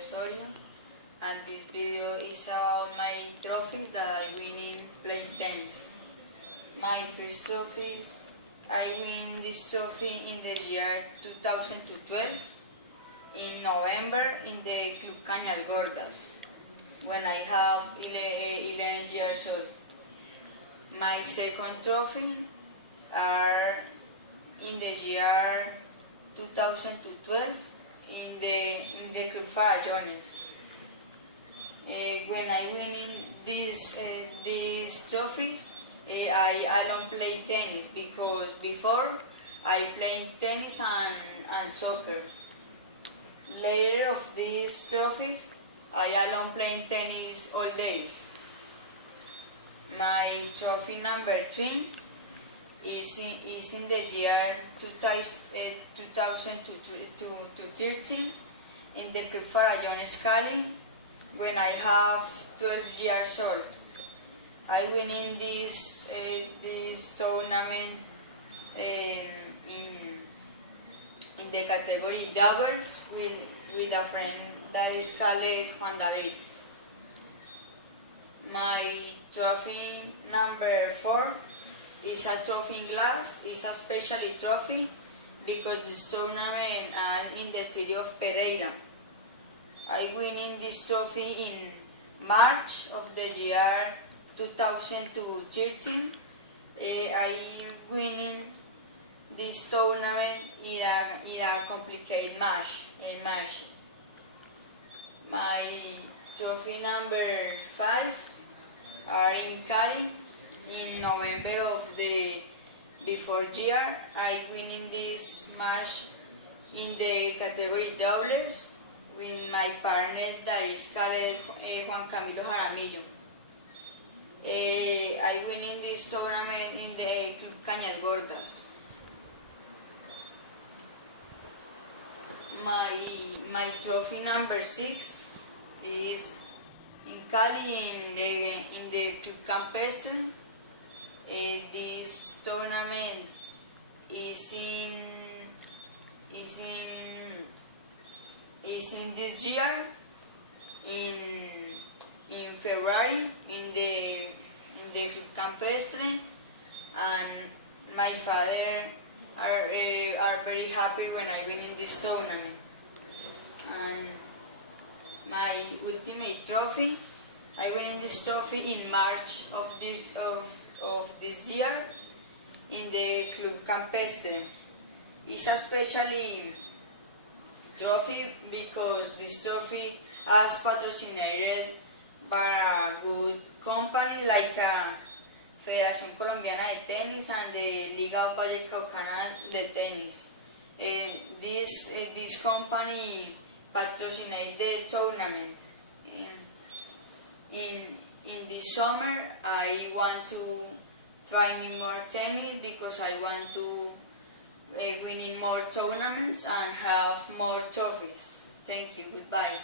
Osorio, and this video is about my trophies that I win in playing tennis. My first trophies, I win this trophy in the year 2012 in November in the Club Cañas Gordas when I have 11 years old. My second trophy are in the year 2012 in the Club Farallones. When I win these trophies, I alone play tennis because before I played tennis and soccer. Later of these trophies, I alone playing tennis all days. My trophy number 3 is in the year 2013 in the Club Farallones Cali when I have 12 years old. I win in this tournament in the category doubles with a friend that is called Juan David. My trophy number 4 is a trophy in glass. It's a special trophy because this tournament is in the city of Pereira. I win in this trophy in March of the year 2013. I win in this tournament in a complicated match. My trophy number 5 are in Cali. In November of the before year, I win in this match in the category doubles with my partner that is called Juan Camilo Jaramillo. I win in this tournament in the Club Cañas Gordas. My trophy number 6 is in Cali in the Club Campestre. This tournament is in this year in February in the Club Campestre, and my father are very happy when I win in this tournament. And my ultimate trophy, I win in this trophy in March of this year in the Club Campestre. It's a special trophy because this trophy is patrocinated by a good company like Federación Colombiana de Tenis and the Liga Vallecaucana de Tenis. This company patrocinates the tournament. In this summer, I want to try more tennis because I want to win in more tournaments and have more trophies. Thank you. Goodbye.